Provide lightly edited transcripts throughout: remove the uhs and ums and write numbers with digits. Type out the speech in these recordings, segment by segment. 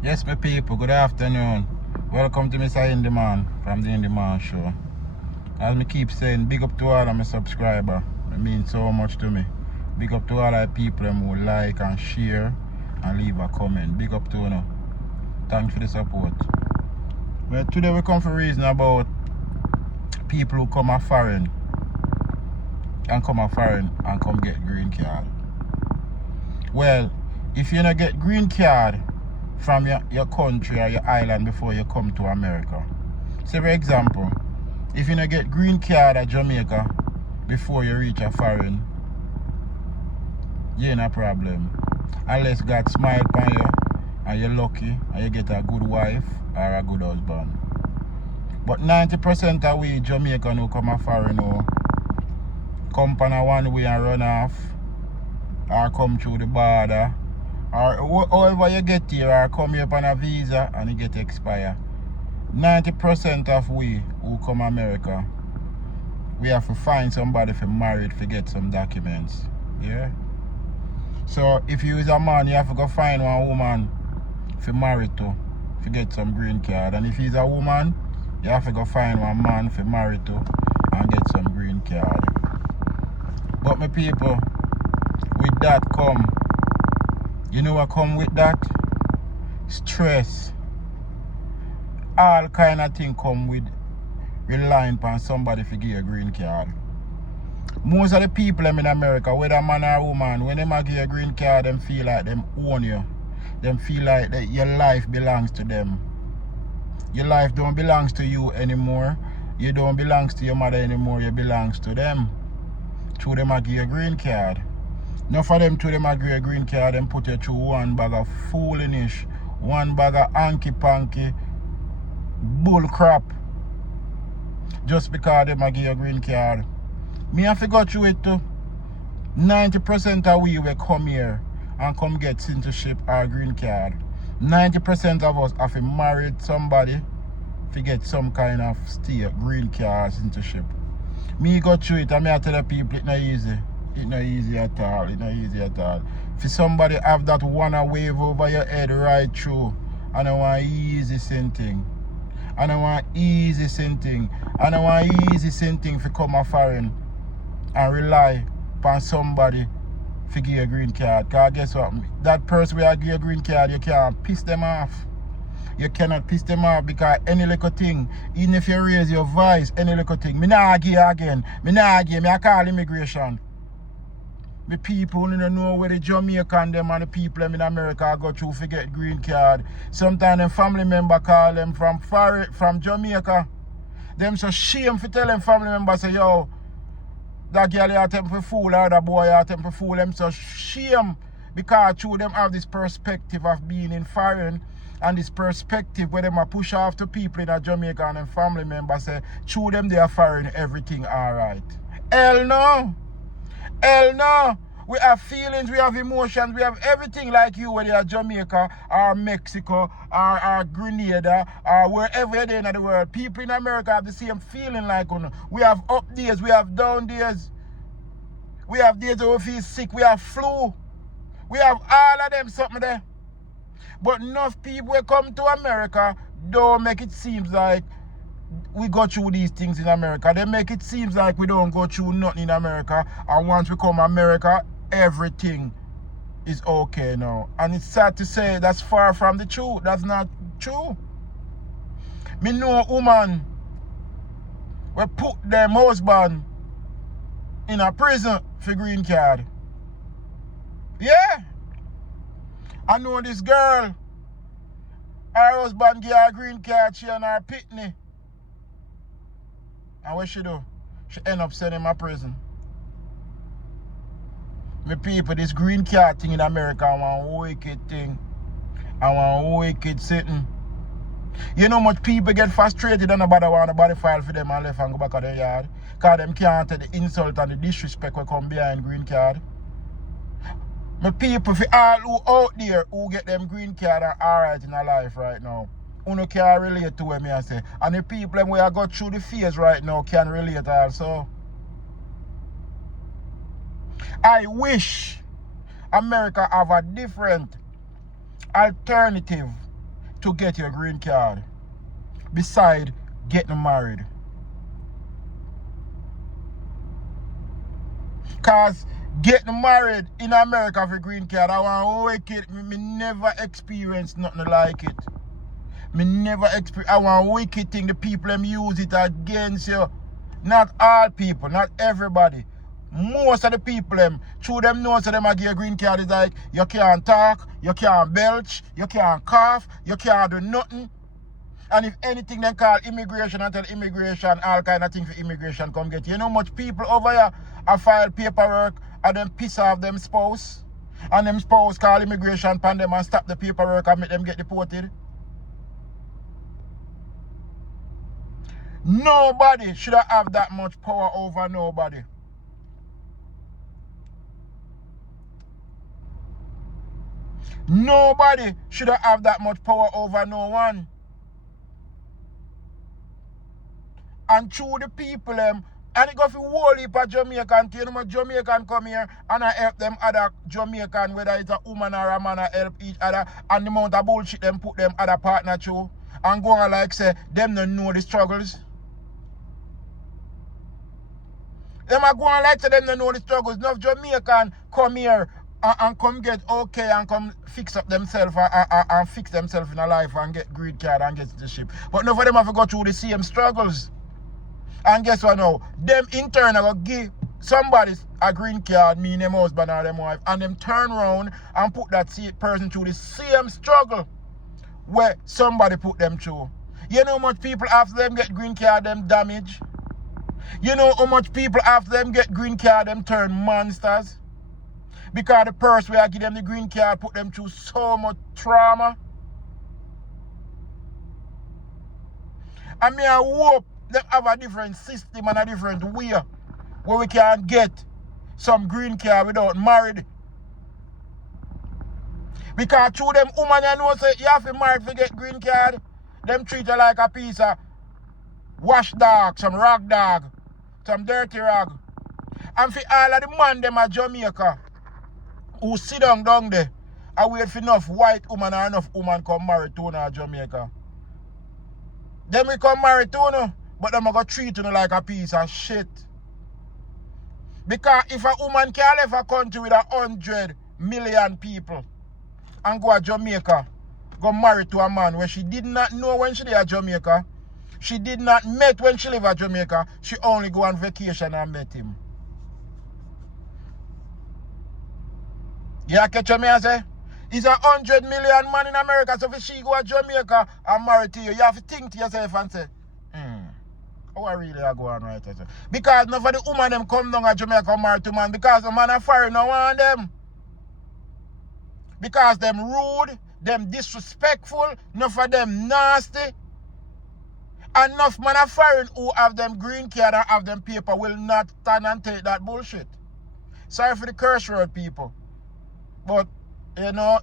Yes, my people, good afternoon. Welcome to Mr. Indie Man from the Indie Man Show. As me keep saying, big up to all of my subscribers. It means so much to me. Big up to all the people who like and share and leave a comment. Big up to you. Thanks for the support. Well, today we come for reason about people who come a foreign and come get green card. Well, if you don't get green card from your country or your island before you come to America. Say for example, if you don't get green card at Jamaica before you reach a foreign, you ain't a problem. Unless God smile upon you and you're lucky and you get a good wife or a good husband. But 90% of we Jamaican who come a foreign who come on one way and run off or come through the border or however you get here or come here on a visa and it get expire. 90% of we who come America, we have to find somebody for married to get some documents. Yeah? So if you is a man, you have to go find one woman for marry to get some green card. And if he's a woman, you have to go find one man for marry to and get some green card. But my people, with that come, you know what come with that? Stress. All kind of thing come with relying on somebody to give you a green card. Most of the people in America, whether man or woman, when they give you a green card, them feel like them own you. Them feel like that your life belongs to them. Your life don't belongs to you anymore. You don't belongs to your mother anymore. You belongs to them. Through them give you a green card. Now for them to them agree a green card, them put you through one bag of foolish, one bag of hanky-panky, bull crap. Just because them give you a green card. Me have to go through it too. 90% of we will come here and come get citizenship or green card. 90% of us have to marry somebody to get some kind of state, green card, citizenship. Me go through it and me I tell the people it's not easy. It's not easy at all. It's not easy at all. For somebody have that one wave over your head right through, I don't want easy thing. I don't want easy thing. I don't want easy thing for come a foreign and rely upon somebody to give you a green card. Because guess what? That person will give you a green card, you can't piss them off. You cannot piss them off because any little thing, even if you raise your voice, any little thing, me not give you again. Me not give, me I call immigration. The people who don't know where the Jamaican them and the people in America go through to get green card. Sometimes them family member call them from Jamaica. Them so shame for tell them family member say, yo, that girl you attempt to fool or that boy you attempt to fool. Them so shame because through them have this perspective of being in foreign and this perspective where them a push off to people in a Jamaica and them family member say, through them they are foreign, everything alright. Hell no. Hell no. We have feelings, we have emotions, we have everything like you, whether you're Jamaica or Mexico or Grenada or wherever you're in the world. People in America have the same feeling like us. We have up days, we have down days. We have days where we feel sick, we have flu. We have all of them something there. But enough people who come to America don't make it seem like we go through these things in America. They make it seem like we don't go through nothing in America. And once we come America, everything is okay now. And it's sad to say that's far from the truth. That's not true. Me know a woman we put their husband in a prison for green card. Yeah. I know this girl. Her husband gave her a green card, she and her pitney. And what she do? She end up sending him to prison. Me people, this green card thing in America, I want wicked thing. I want wicked sitting. You know much people get frustrated and nobody want nobody file for them and left and go back to their yard. Because them can't take the insult and the disrespect will come behind green card. My people, for all who out there who get them green card are alright in their life right now. Who can relate to what I say. And the people who are going through the phase right now can relate also. I wish America have a different alternative to get your green card beside getting married? Because getting married in America for green card, I want wicked. Me never experienced nothing like it. Me never experience. I want wicked thing. The people them use it against you. Not all people, not everybody. Most of the people them, through them know so them a get a green card is like you can't talk, you can't belch, you can't cough, you can't do nothing. And if anything they call immigration and tell immigration, all kind of things for immigration come get you. You know much people over here have filed paperwork and them piss off them spouse. And them spouse call immigration upon them and stop the paperwork and make them get deported. Nobody should have that much power over nobody. Nobody should have that much power over no one. And through the people and it go for whole heap of Jamaican, you know, Jamaican come here and I help them other Jamaican, whether it's a woman or a man, I help each other, and the amount of bullshit them put them other partner through and go on like say them don't know the struggles. Them are going like say them don't know the struggles. Enough Jamaican come here and come get okay and come fix up themselves and fix themselves in a life and get green card and get the ship. But none of them have to go through the same struggles. And guess what now? Them in turn are going to give somebody a green card, me and them husband or them wife, and them turn around and put that person through the same struggle where somebody put them through. You know how much people after them get green card, them damage? You know how much people after them get green card, them turn monsters? Because the person where I give them the green card put them through so much trauma. I mean, I hope they have a different system and a different way where we can get some green card without married. Because through them woman you know say you have to marry to get green card, them treat you like a piece of wash dog, some rag dog, some dirty rag. And for all of the man them at Jamaica who sit down there and wait for enough white woman or enough woman come marry to in Jamaica. Them we come marry to you, but them are going to treat you like a piece of shit. Because if a woman can leave a country with 100 million people and go to Jamaica, go marry to a man where she did not know when she at Jamaica, she did not met when she live at Jamaica, she only go on vacation and met him. You catch me I say? He's 100 million man in America, so if she go to Jamaica and marry to you, you have to think to yourself and say, how I really are going right there? Because none of the woman them come down to Jamaica and marry to man because the man are foreign, no one them. Because them rude, them disrespectful, enough of them nasty. Enough man are foreign who have them green card and have them paper will not stand and take that bullshit. Sorry for the curse word people. But, you know,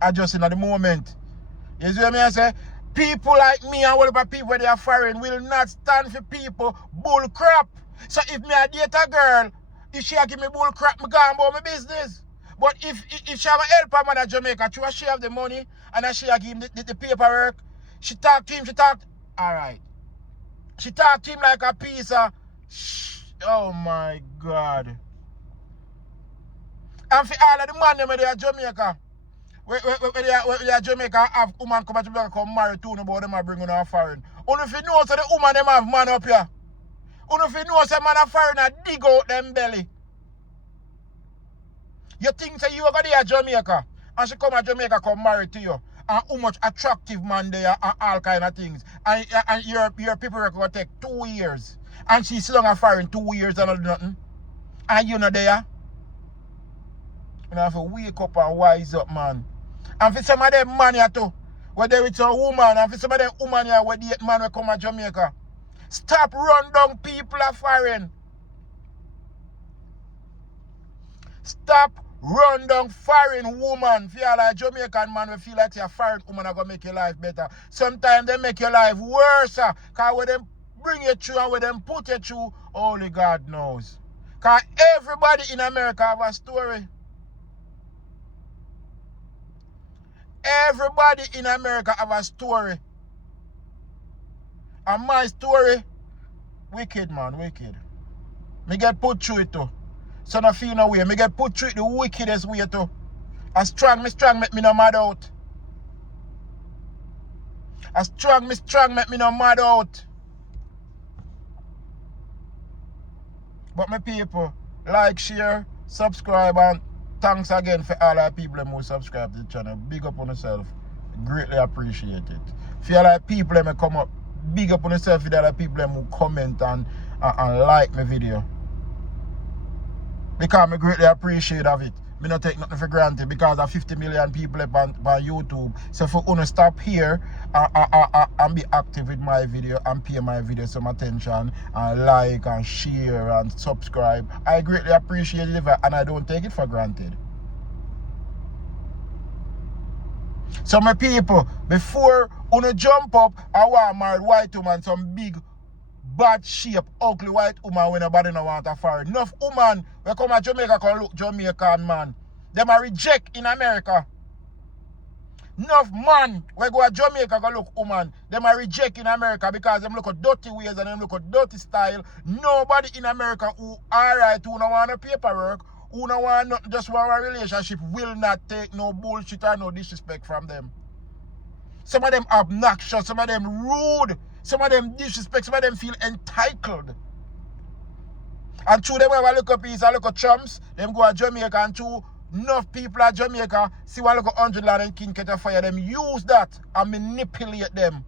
I just in at the moment. You see what I say? People like me and all of people that are foreign will not stand for people bull crap. So if me a date a girl, if she give me bull crap, me go about my business. But if she have a helper man at Jamaica, she have the money and she give him the paperwork, she talk to him, alright. She talk to him like a piece of oh my God. And for all of the man them they are Jamaica, where they are Jamaica have woman come to Jamaica come marry to no about them and bring on a foreign. Only if you know so the woman them have man up here. Only if you know so man a foreign and dig out them belly. You think say you are going to Jamaica and she come to Jamaica come marry to you. And how much attractive man they are and all kind of things. And your people record take 2 years. And she's still on a foreign 2 years and not do nothing. And you know there. You have to wake up and wise up, man. And for some of them man here too, where they with a woman, and for some of them woman here where the man will come to Jamaica. Stop run down people are foreign. Stop run down foreign woman. Feel like Jamaican man will feel like a foreign woman are gonna make your life better. Sometimes they make your life worse. Cause when them bring you through and when them put you through, only God knows. Cause everybody in America have a story. Everybody in America have a story. And my story, wicked, man, wicked. Me get put through it too. So no feel no way. Me get put through it the wickedest way too. As strong, make me no mad out. As strong, make me no mad out. But my people, like, share, subscribe, and thanks again for all our people who subscribe to the channel. Big up on yourself. Greatly appreciate it. Feel like people may come up, big up on yourself for the other people who comment and like my video. Because I greatly appreciate of it. Me not take nothing for granted because of 50 million people up on YouTube. So for you to stop here and be active with my video and pay my video some attention and like and share and subscribe, I greatly appreciate it and I don't take it for granted. So my people, before you jump up, I want a married white woman, some big bad shape, ugly white woman when nobody no want a foreign. Enough woman we come to Jamaica can look Jamaican man. Them are reject in America. Enough man we go to Jamaica can look woman. Them are reject in America because them look at dirty ways and them look at dirty style. Nobody in America who alright, who no want no paperwork, who no want no, just want a relationship will not take no bullshit or no disrespect from them. Some of them obnoxious, some of them rude, some of them disrespect, some of them feel entitled. And through them have a look up piece, a look at chumps, them go to Jamaica and through enough people at Jamaica see one look at $100 and king catch a fire, them use that and manipulate them.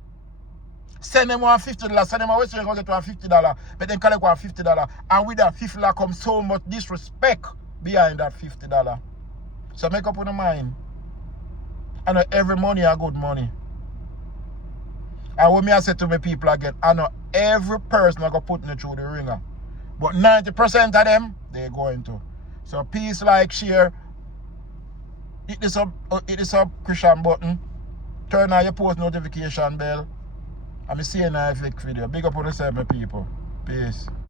Send them $50, send them a Western go get $50, but then collect $50. And with that $50 comes so much disrespect behind that $50. So make up your mind. I know every money a good money. And when me I say to my people again, I know every person I go put me through the ringer. But 90% of them, they're going to. So peace, like, share. Hit the subscription button. Turn on your post notification bell. And me see you in the next video. Big up on yourself, my people. Peace.